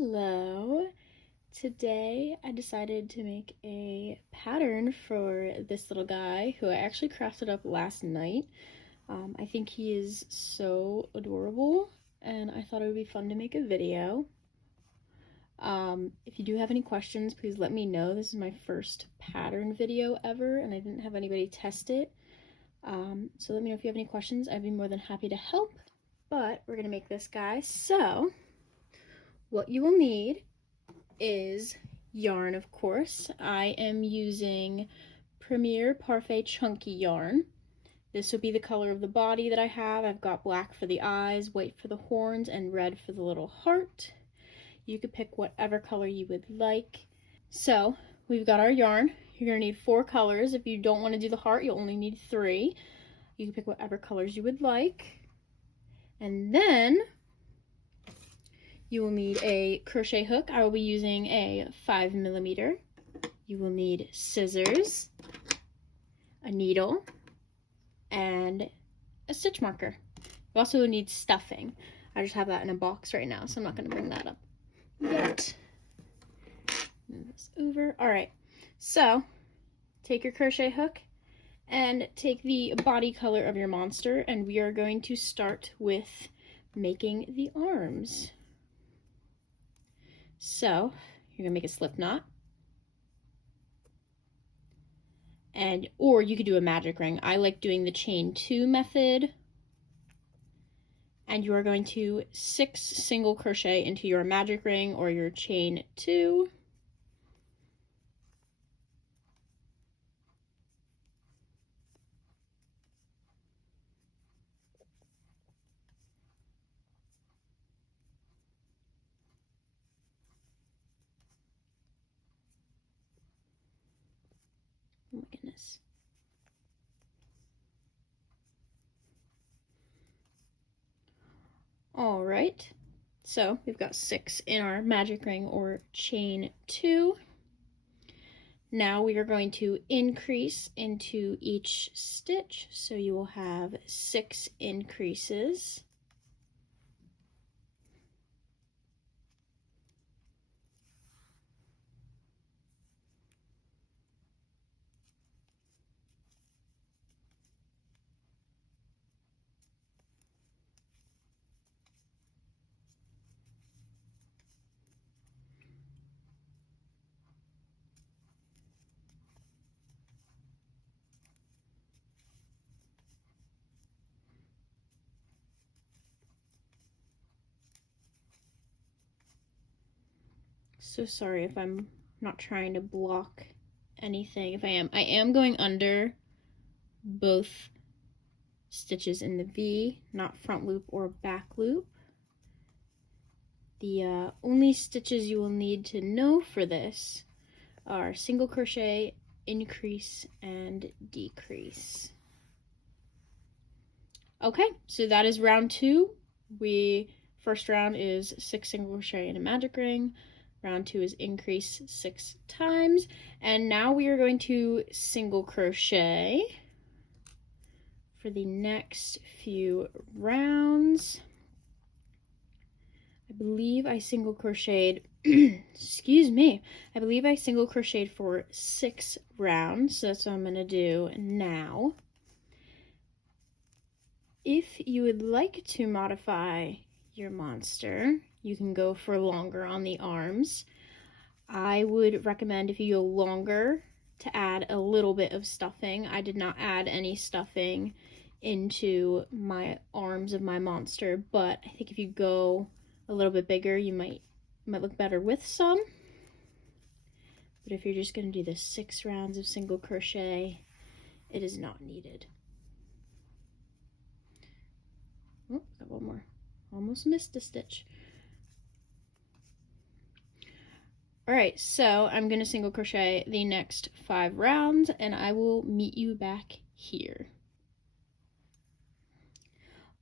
Hello. Today I decided to make a pattern for this little guy who I actually crafted up last night. I think he is so adorable and I thought it would be fun to make a video. If you do have any questions, please let me know. This is my first pattern video ever and I didn't have anybody test it. So let me know if you have any questions. I'd be more than happy to help, but we're gonna make this guy. So what you will need is yarn, of course. I am using Premier Parfait Chunky yarn. This will be the color of the body that I have. I've got black for the eyes, white for the horns, and red for the little heart. You could pick whatever color you would like. So we've got our yarn. You're gonna need 4 colors. If you don't want to do the heart, you'll only need 3. You can pick whatever colors you would like. And then you will need a crochet hook. I will be using a 5mm. You will need scissors, a needle, and a stitch marker. You also need stuffing. I just have that in a box right now, so I'm not going to bring that up yet. Move this over. All right, so take your crochet hook and take the body color of your monster, and we are going to start with making the arms. So you're gonna make a slip knot, or you could do a magic ring. I like doing the chain 2 method, and you are going to 6 single crochet into your magic ring or your chain 2. Oh my goodness. All right, so we've got 6 in our magic ring or chain 2. Now we are going to increase into each stitch, so you will have 6 increases. So sorry if I'm not trying to block anything. If I am going under both stitches in the V, not front loop or back loop. The only stitches you will need to know for this are single crochet, increase, and decrease. Okay, so that is round 2. First round is 6 single crochet in a magic ring. Round 2 is increase 6 times. And now we are going to single crochet for the next few rounds. I believe I single crocheted, excuse me, I believe I single crocheted for 6 rounds. So that's what I'm going to do now. If you would like to modify your monster, you can go for longer on the arms. I would recommend, if you go longer, to add a little bit of stuffing. I did not add any stuffing into my arms of my monster, but I think if you go a little bit bigger, you might look better with some. But if you're just going to do the 6 rounds of single crochet, it is not needed. Oh, got one more. Almost missed a stitch. All right, so I'm going to single crochet the next 5 rounds and I will meet you back here.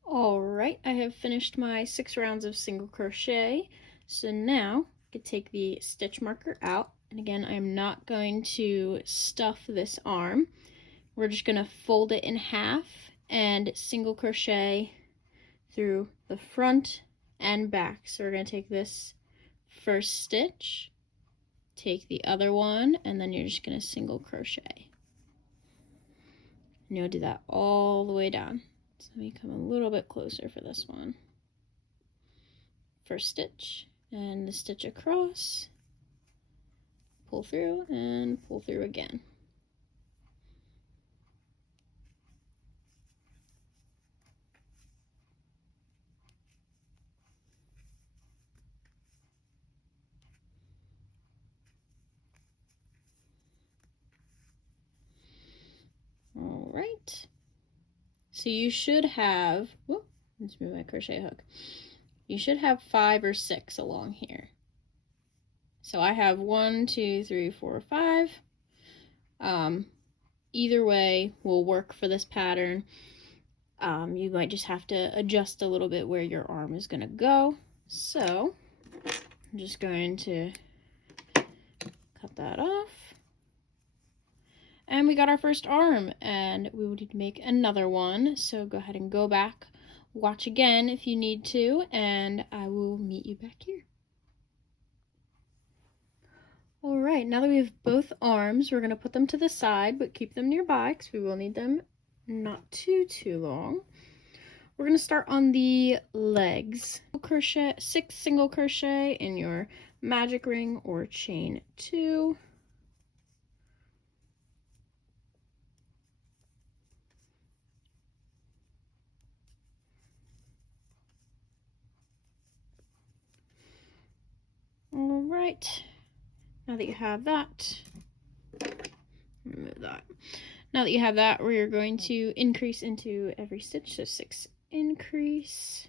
All right, I have finished my 6 rounds of single crochet. So now I can take the stitch marker out. And again, I'm not going to stuff this arm. We're just going to fold it in half and single crochet through the front and back. So we're going to take this first stitch, take the other one, and then you're just going to single crochet. And you'll do that all the way down. So let me come a little bit closer for this one. First stitch, and the stitch across, pull through, and pull through again. All right. So you should have, whoop, let's move my crochet hook. You should have 5 or 6 along here. So I have 1, 2, 3, 4, 5. Either way will work for this pattern. You might just have to adjust a little bit where your arm is going to go. So I'm just going to cut that off. And we got our first arm, and we will need to make another one. So go ahead and go back, watch again if you need to, and I will meet you back here. All right, now that we have both arms, we're going to put them to the side, but keep them nearby because we will need them not too long. We're going to start on the legs. Crochet 6 single crochet in your magic ring or chain 2. All right, now that you have that, remove that. Now that you have that, we're going to increase into every stitch, so 6 increase.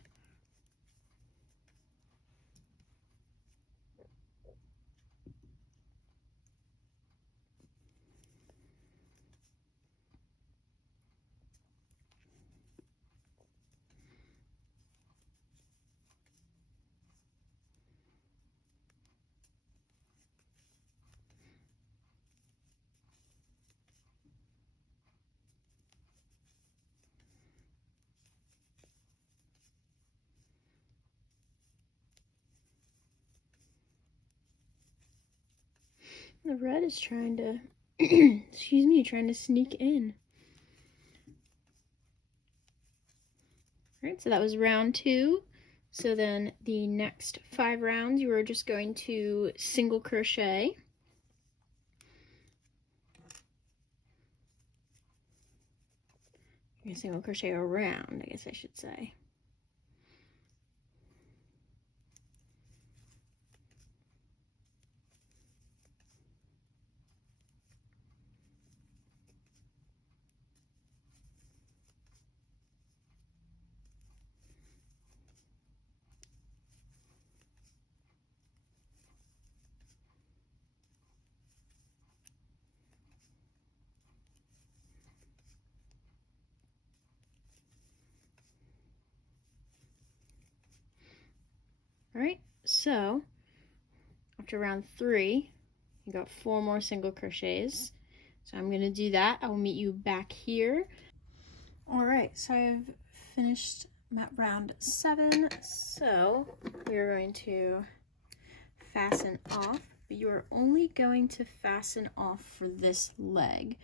The red is trying to, excuse me, trying to sneak in. All right, so that was round 2. So then the next 5 rounds, you are just going to single crochet. You're gonna single crochet around, I guess I should say. All right, so after round 3, you got 4 more single crochets. So I'm gonna do that. I will meet you back here. All right, so I've finished round 7. So we're going to fasten off, but you are only going to fasten off for this leg.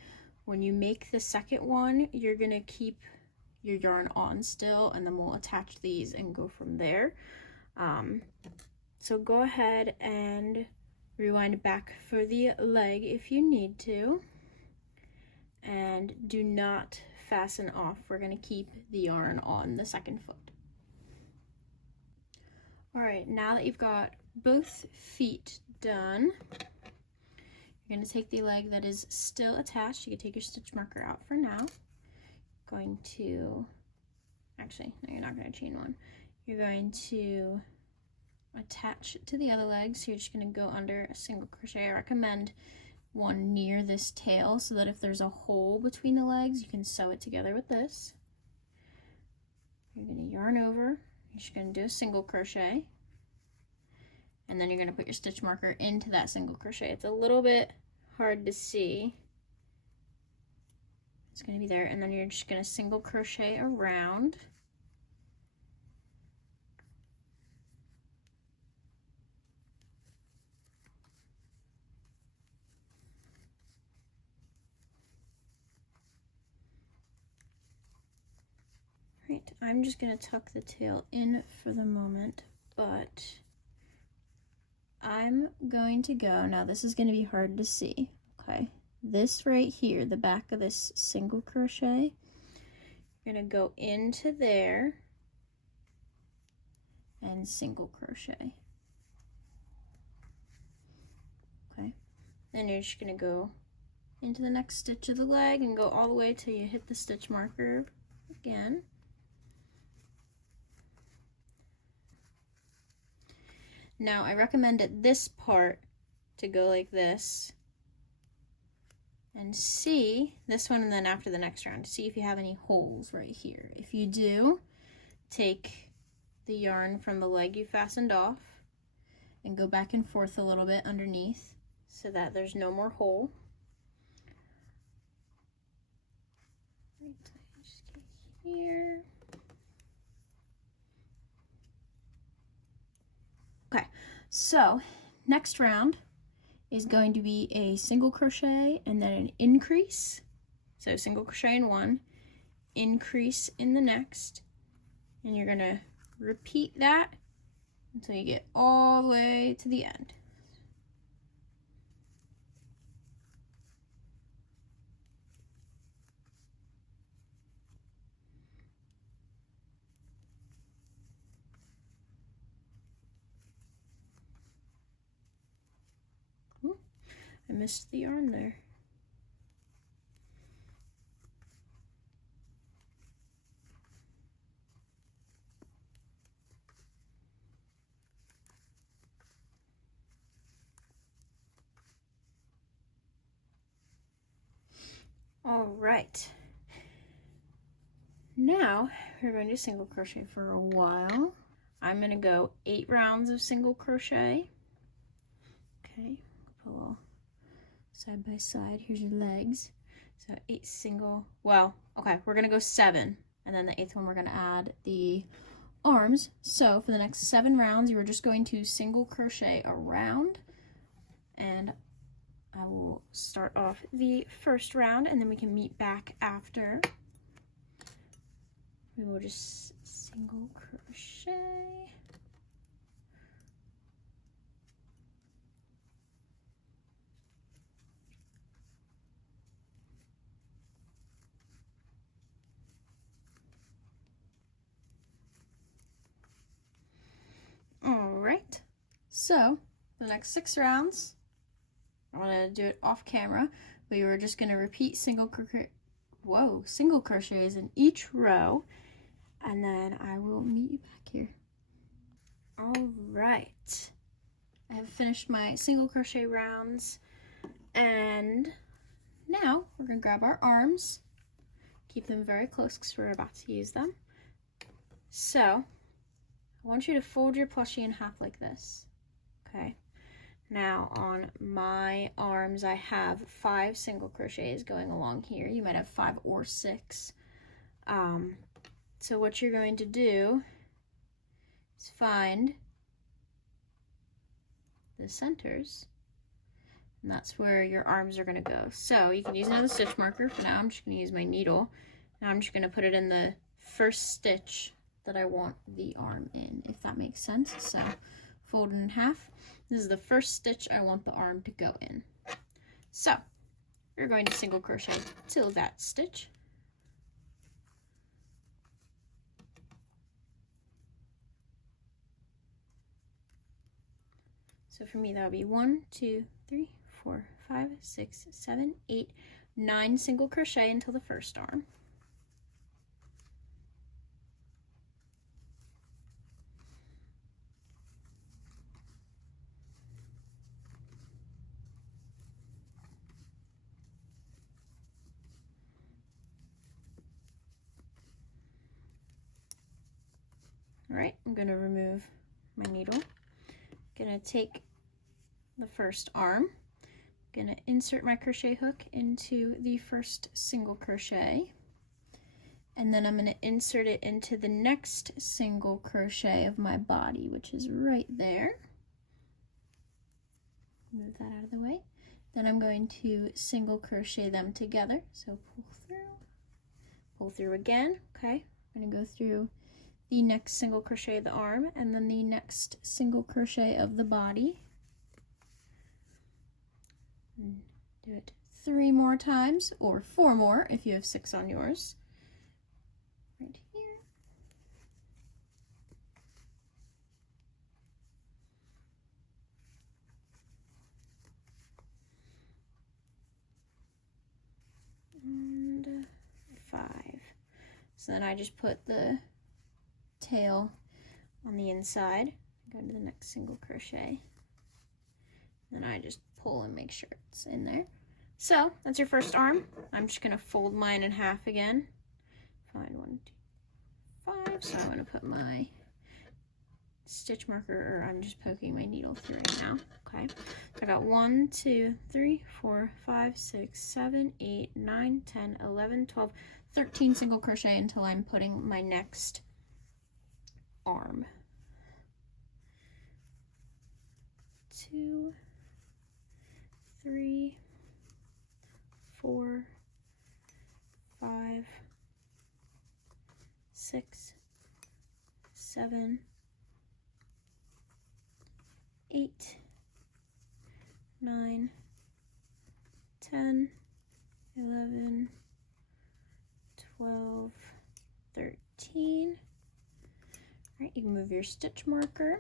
When you make the second one, you're gonna keep your yarn on still, and then we'll attach these and go from there. So go ahead and rewind back for the leg if you need to, and do not fasten off. We're going to keep the yarn on the second foot. All right, now that you've got both feet done, you're going to take the leg that is still attached. You can take your stitch marker out for now. Going to, actually, no, you're not going to chain one. You're going to attach it to the other leg, so you're just going to go under a single crochet. I recommend one near this tail so that if there's a hole between the legs, you can sew it together with this. You're going to yarn over, you're just going to do a single crochet, and then you're going to put your stitch marker into that single crochet. It's a little bit hard to see. It's going to be there, and then you're just going to single crochet around. Right, I'm just gonna tuck the tail in for the moment, but I'm going to go, now this is gonna be hard to see, okay? This right here, the back of this single crochet, you're gonna go into there and single crochet. Okay, then you're just gonna go into the next stitch of the leg and go all the way till you hit the stitch marker again. Now I recommend at this part to go like this and see this one, and then after the next round, see if you have any holes right here. If you do, take the yarn from the leg you fastened off and go back and forth a little bit underneath so that there's no more hole. Right, just get here. Okay, so next round is going to be a single crochet and then an increase. So single crochet in one, increase in the next, and you're gonna repeat that until you get all the way to the end. Ooh, I missed the yarn there. All right, now we're going to single crochet for a while. I'm going to go 8 rounds of single crochet. Okay, put a little side by side. Here's your legs. So 8 single, well, okay, we're going to go 7, and then the 8th one we're going to add the arms. So for the next 7 rounds, you are just going to single crochet around, and I will start off the first round, and then we can meet back after. We will just single crochet. All right, so the next 6 rounds, I want to do it off camera, but you are just going to repeat single crochets in each row, and then I will meet you back here. All right, I have finished my single crochet rounds, and now we're going to grab our arms, keep them very close because we're about to use them. So I want you to fold your plushie in half like this, okay? Now on my arms, I have 5 single crochets going along here. You might have 5 or 6. So what you're going to do is find the centers, and that's where your arms are going to go. So you can use another stitch marker. For now, I'm just going to use my needle. Now I'm just going to put it in the first stitch that I want the arm in, if that makes sense. So fold it in half. This is the first stitch I want the arm to go in. So you're going to single crochet till that stitch. So for me, that would be 1, 2, 3, 4, 5, 6, 7, 8, 9 single crochet until the first arm. All right, I'm going to remove my needle. Going to take the first arm. Going to insert my crochet hook into the first single crochet. And then I'm going to insert it into the next single crochet of my body, which is right there. Move that out of the way. Then I'm going to single crochet them together. So pull through again, okay? I'm going to go through the next single crochet of the arm and then the next single crochet of the body. And do it 3 more times, or 4 more if you have 6 on yours. Right here. And 5. So then I just put the tail on the inside, go to the next single crochet, then I just pull and make sure it's in there. So that's your first arm. I'm just going to fold mine in half again. Find 1, 2, 5. So I'm going to put my stitch marker, or I'm just poking my needle through right now. Okay, so I got 1, 2, 3, 4, 5, 6, 7, 8, 9, 10, 11, 12, 13 single crochet until I'm putting my next arm. 2, 3, 4, 5, 6, 7, 8, 9, 10, 11, 12, 13. All right, you can move your stitch marker.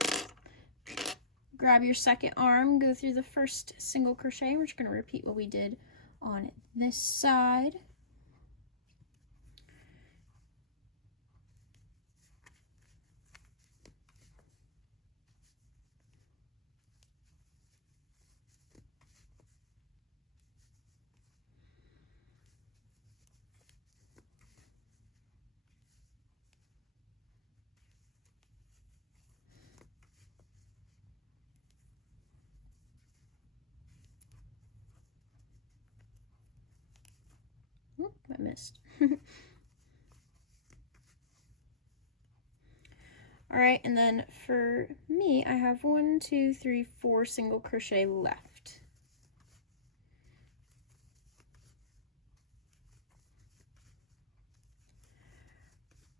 Grab your second arm, go through the first single crochet. We're just going to repeat what we did on this side. Oop, I missed. All right, and then for me, I have 1, 2, 3, 4 single crochet left.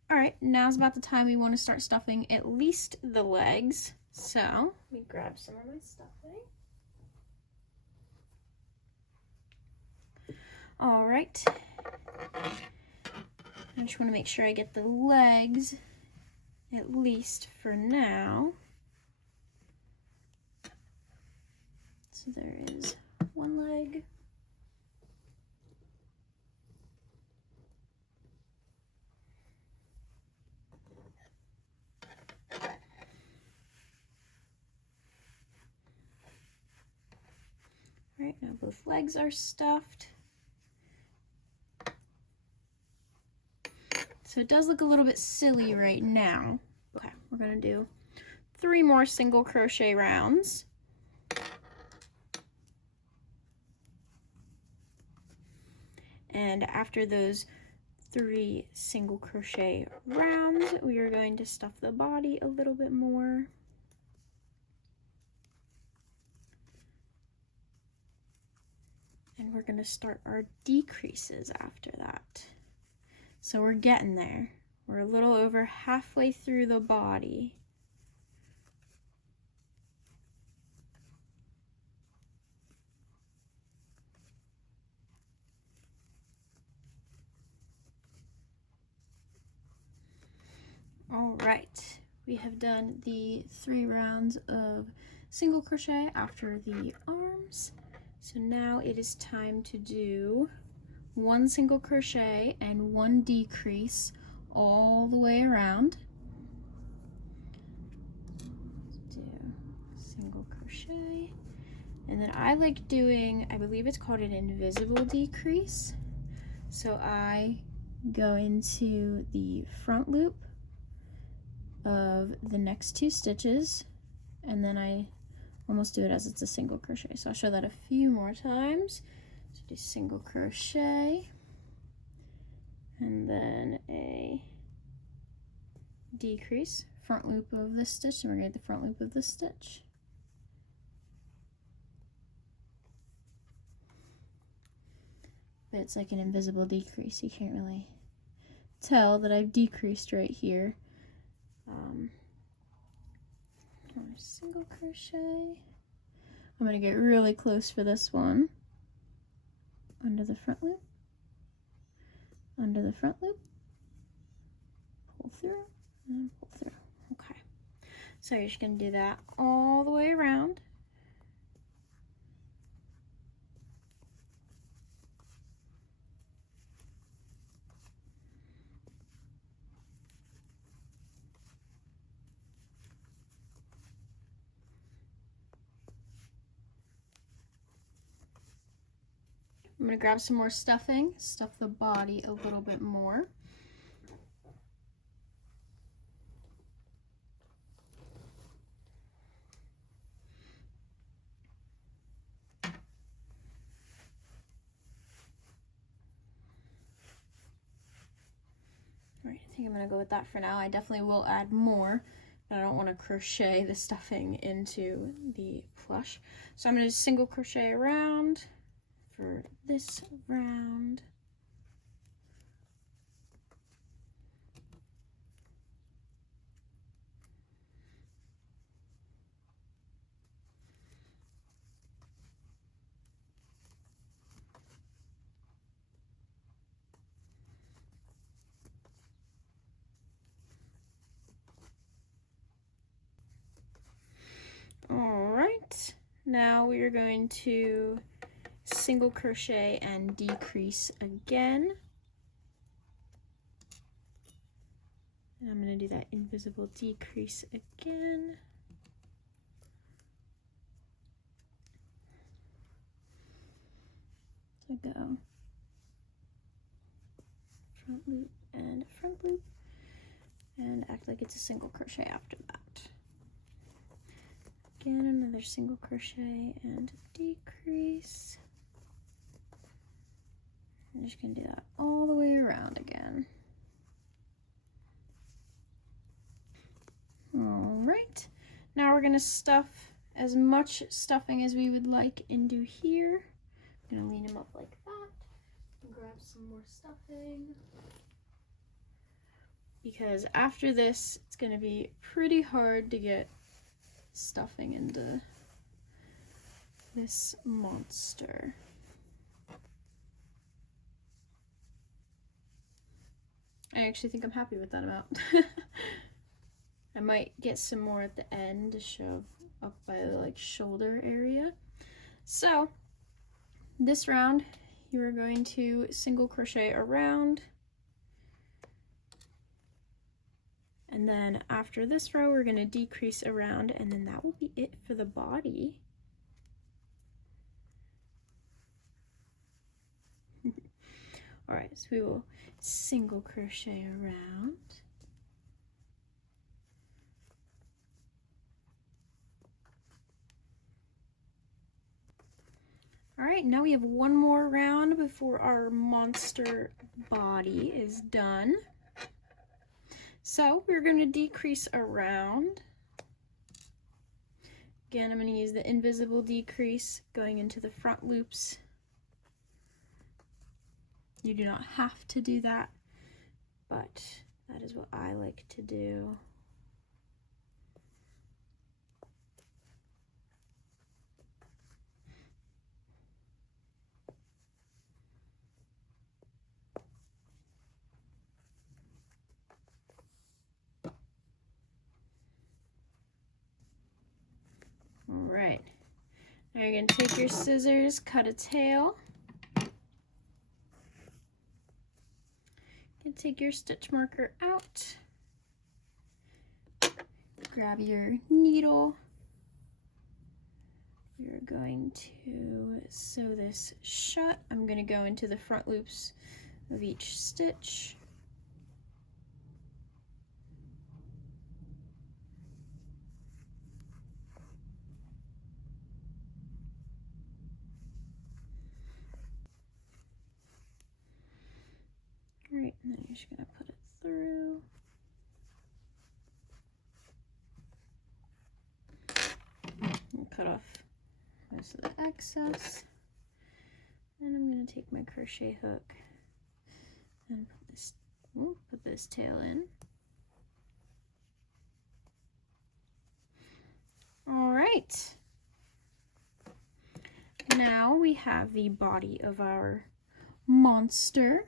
All right, now's about the time we want to start stuffing at least the legs. So let me grab some of my stuffing. All right, I just want to make sure I get the legs at least for now. So there is one leg. All right, now both legs are stuffed. So it does look a little bit silly right now. Okay, we're gonna do 3 more single crochet rounds. And after those 3 single crochet rounds, we are going to stuff the body a little bit more. And we're gonna start our decreases after that. So we're getting there. We're a little over halfway through the body. All right, we have done the 3 rounds of single crochet after the arms. So now it is time to do 1 single crochet and 1 decrease all the way around. Let's do single crochet, and then I like doing, I believe it's called an invisible decrease. So I go into the front loop of the next 2 stitches, and then I almost do it as it's a single crochet. So I'll show that a few more times. So do single crochet, and then a decrease, front loop of this stitch, and we're going to get the front loop of this stitch. But it's like an invisible decrease. You can't really tell that I've decreased right here. Single crochet. I'm going to get really close for this one. Under the front loop, under the front loop, pull through, and pull through. Okay, so you're just going to do that all the way around. I'm going to grab some more stuffing, stuff the body a little bit more. Alright, I think I'm going to go with that for now. I definitely will add more, but I don't want to crochet the stuffing into the plush. So I'm going to single crochet around for this round. Alright, now we are going to single crochet and decrease again. And I'm going to do that invisible decrease again. So go front loop, and act like it's a single crochet after that. Again, another single crochet and decrease. I'm just going to do that all the way around again. Alright, now we're going to stuff as much stuffing as we would like into here. I'm going to lean them up like that and grab some more stuffing. Because after this, it's going to be pretty hard to get stuffing into this monster. I actually think I'm happy with that amount. I might get some more at the end to shove up by the like shoulder area. So this round you are going to single crochet around, and then after this row we're going to decrease around, and then that will be it for the body. All right, so we will single crochet around. All right, now we have one more round before our monster body is done. So we're going to decrease around. Again, I'm going to use the invisible decrease going into the front loops. You do not have to do that, but that is what I like to do. All right, now you're going to take your scissors, cut a tail. You can take your stitch marker out, grab your needle. You're going to sew this shut. I'm going to go into the front loops of each stitch. Alright, and then you're just going to put it through. And cut off most of the excess. And I'm going to take my crochet hook and put this We'll put this tail in. All right. Now we have the body of our monster.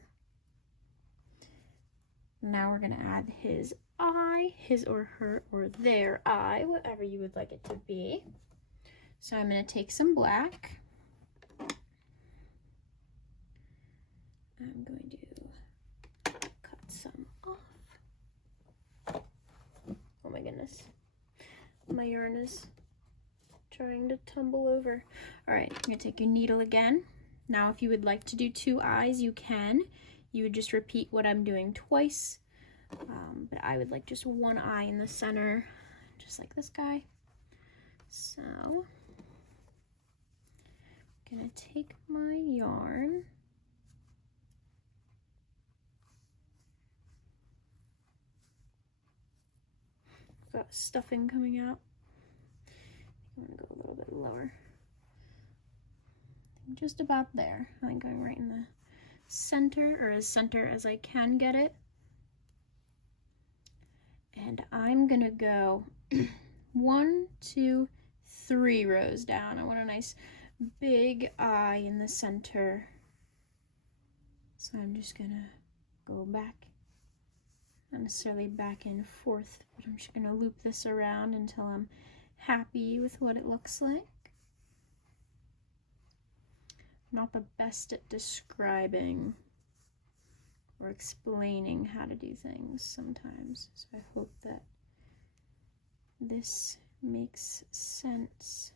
Now we're gonna add his eye, his or her or their eye, whatever you would like it to be. So I'm gonna take some black. I'm going to cut some off. Oh my goodness. My yarn is trying to tumble over. All right, I'm gonna take your needle again. Now, if you would like to do 2 eyes, you can. You would just repeat what I'm doing twice, but I would like just 1 eye in the center, just like this guy. So, I'm gonna take my yarn. Got stuffing coming out. I'm gonna go a little bit lower. Just about there. I'm going right in the center, or as center as I can get it. And I'm gonna go 1, 2, 3 rows down. I want a nice big eye in the center. So I'm just gonna go back, not necessarily back and forth, but I'm just gonna loop this around until I'm happy with what it looks like. I'm not the best at describing or explaining how to do things sometimes, so I hope that this makes sense.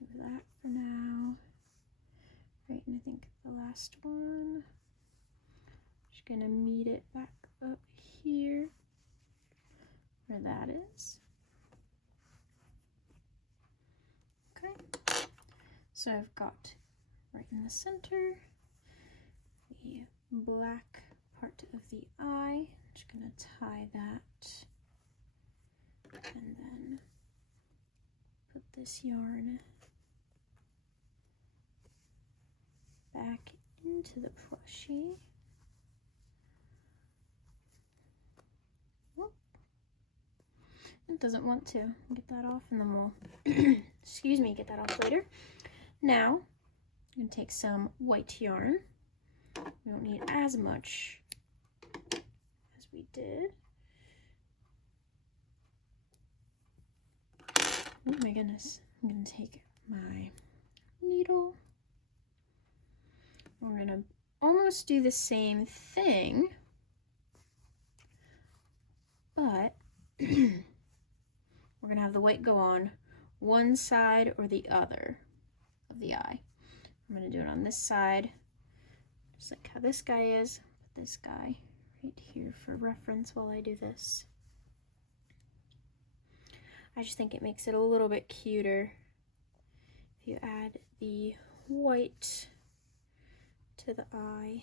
Do that for now. Right, and I think the last one, just gonna meet it back up here where that is. Okay, so I've got right in the center the black part of the eye. I'm just gonna tie that and then put this yarn back into the plushie. Whoop. It doesn't want to. Get that off and then we'll excuse me, get that off later. Now I'm going to take some white yarn. We don't need as much as we did. Oh my goodness. I'm going to take my needle. We're going to almost do the same thing, but we're going to have the white go on one side or the other of the eye. I'm going to do it on this side, just like how this guy is. Put this guy right here for reference while I do this. I just think it makes it a little bit cuter if you add the white to the eye.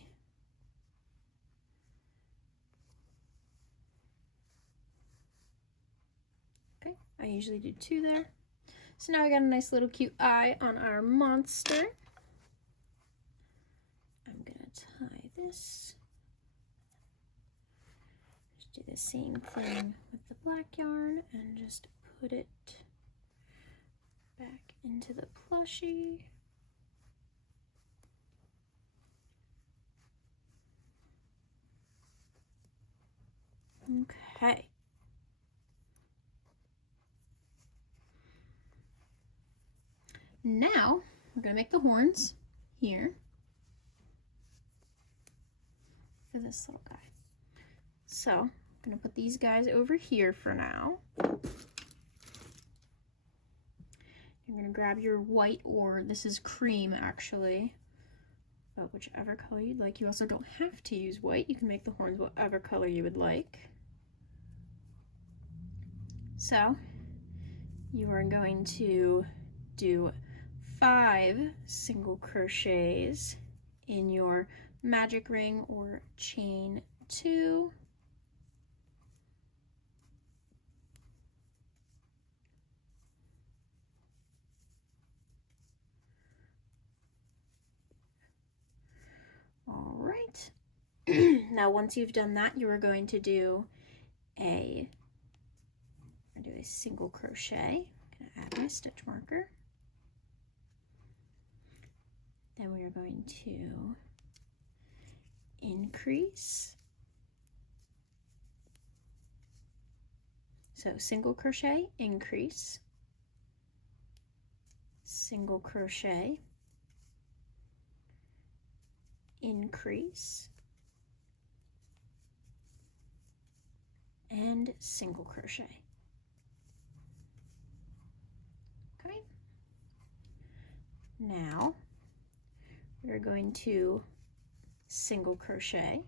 Okay, I usually do 2 there. So now we got a nice little cute eye on our monster. I'm gonna tie this. Just do the same thing with the black yarn and just put it back into the plushie. Okay. Now we're going to make the horns here for this little guy. So I'm going to put these guys over here for now. You're going to grab your white, or this is cream actually, but whichever color you'd like. You also don't have to use white. You can make the horns whatever color you would like. So you are going to do 5 single crochets in your magic ring or chain 2. All right. Now once you've done that, you are going to do a single crochet. I'm going to add my stitch marker. Then we are going to increase. So single crochet, increase, single crochet, increase, and single crochet. Okay. Now we're going to single crochet,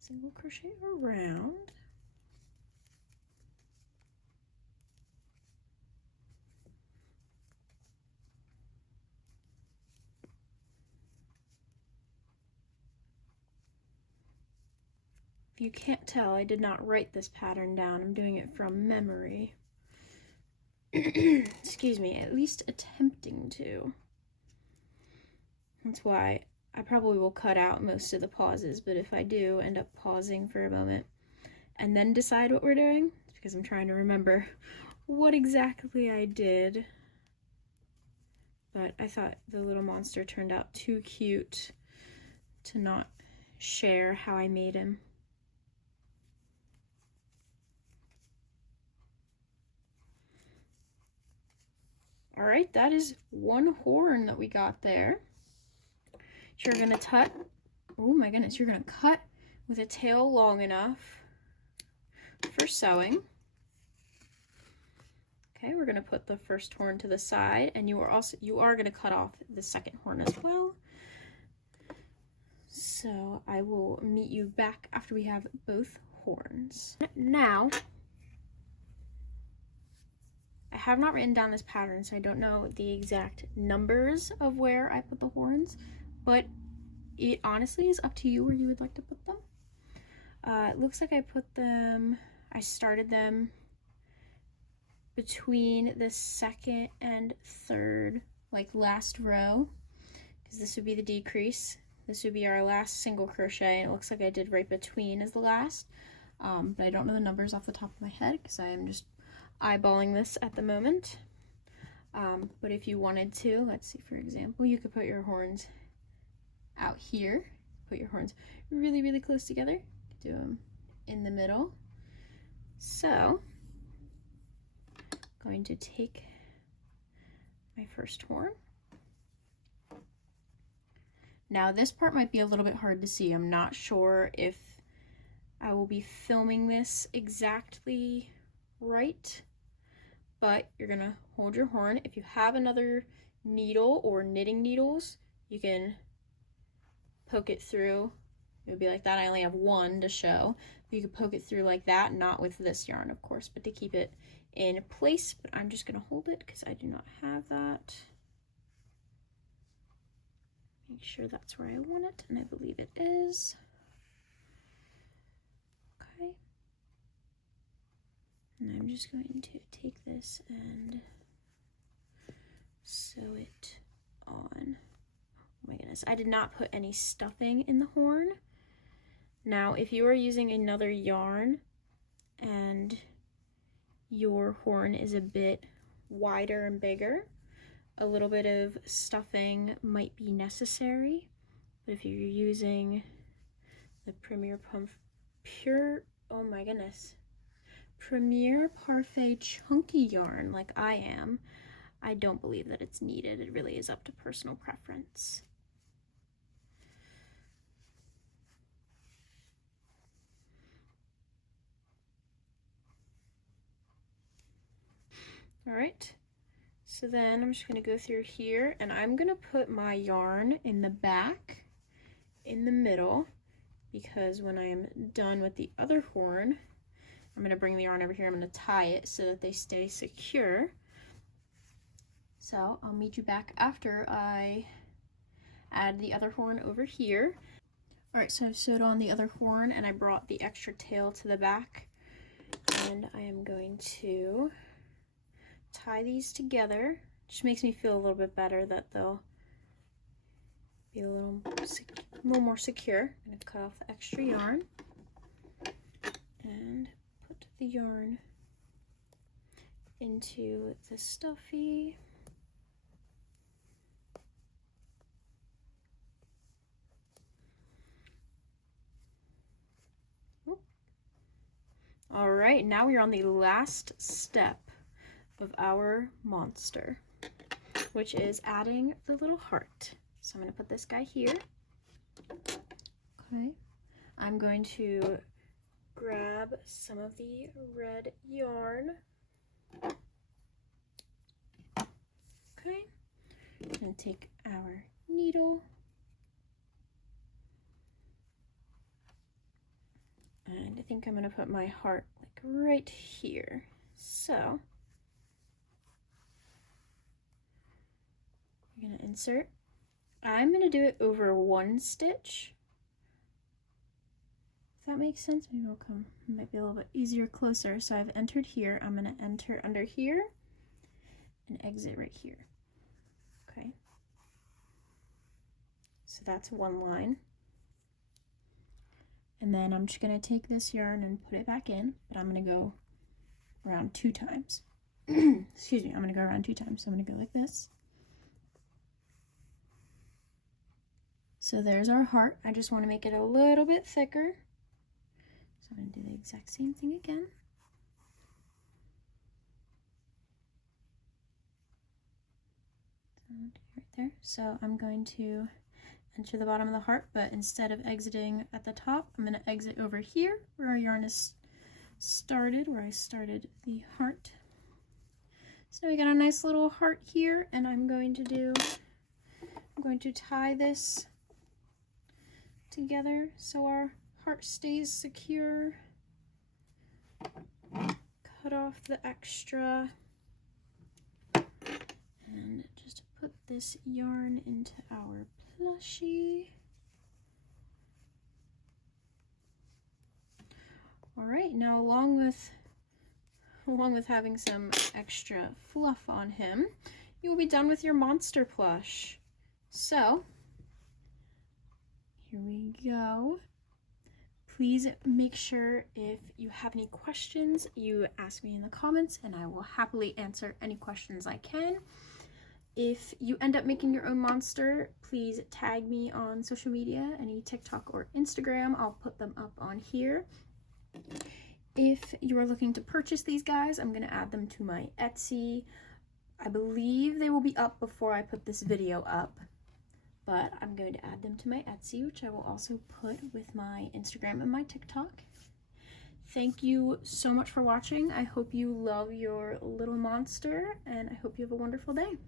single crochet around, if you can't tell, I did not write this pattern down. I'm doing it from memory. Excuse me, at least attempting to. That's why I probably will cut out most of the pauses, but if I do end up pausing for a moment and then decide what we're doing, it's because I'm trying to remember what exactly I did. But I thought the little monster turned out too cute to not share how I made him. All right, that is one horn that we got there. You're gonna cut, oh my goodness, you're gonna cut with a tail long enough for sewing. Okay, we're gonna put the first horn to the side, and you are gonna cut off the second horn as well. So I will meet you back after we have both horns. Now, I have not written down this pattern, so I don't know the exact numbers of where I put the horns, but it honestly is up to you where you would like to put them. It looks like I started them between the second and third, like last row, because this would be the decrease. This would be our last single crochet, and it looks like I did right between as the last, but I don't know the numbers off the top of my head because I am just eyeballing this at the moment. But if you wanted to, let's see, for example, you could put your horns out here, put your horns really, really close together, do them in the middle. So, I'm going to take my first horn. Now this part might be a little bit hard to see. I'm not sure if I will be filming this exactly right, but you're gonna hold your horn. If you have another needle or knitting needles, you can poke it through. It would be like that. I only have one to show. You could poke it through like that, not with this yarn, of course, but to keep it in place. But I'm just gonna hold it because I do not have that. Make sure that's where I want it, and I believe it is. Okay. And I'm just going to take this and sew it on. Oh my goodness, I did not put any stuffing in the horn. Now, if you are using another yarn and your horn is a bit wider and bigger, a little bit of stuffing might be necessary. But if you're using the Premier Parfait chunky yarn like I am, I don't believe that it's needed. It really is up to personal preference. All right. So then I'm just going to go through here, and I'm going to put my yarn in the back, in the middle, because when I am done with the other horn, I'm going to bring the yarn over here. I'm going to tie it so that they stay secure. So I'll meet you back after I add the other horn over here. All right, so I've sewed on the other horn, and I brought the extra tail to the back, and I am going to tie these together. Just makes me feel a little bit better that they'll be a little more secure. I'm going to cut off the extra yarn and put the yarn into the stuffy. All right, now we're on the last step of our monster, which is adding the little heart. So I'm going to put this guy here. Okay, I'm going to grab some of the red yarn. Okay, I'm going to take our needle and I think I'm going to put my heart like right here. So I'm going to insert. I'm going to do it over one stitch. If that makes sense, maybe it'll come, it might be a little bit easier closer. So I've entered here. I'm going to enter under here and exit right here. Okay. So that's one line. And then I'm just going to take this yarn and put it back in, but I'm going to go around 2 times. Excuse me, I'm going to go around 2 times. So I'm going to go like this. So there's our heart. I just want to make it a little bit thicker. So I'm going to do the exact same thing again. Right there. So I'm going to enter the bottom of the heart, but instead of exiting at the top, I'm going to exit over here where our yarn is started, where I started the heart. So now we got a nice little heart here, and I'm going to tie this together so our heart stays secure. Cut off the extra and just put this yarn into our plushie. All right, now along with having some extra fluff on him, you will be done with your monster plush. So here we go. Please make sure if you have any questions, you ask me in the comments and I will happily answer any questions I can. If you end up making your own monster, please tag me on social media, any TikTok or Instagram. I'll put them up on here. If you are looking to purchase these guys, I'm going to add them to my Etsy. I believe they will be up before I put this video up, but I'm going to add them to my Etsy, which I will also put with my Instagram and my TikTok. Thank you so much for watching. I hope you love your little monster, and I hope you have a wonderful day.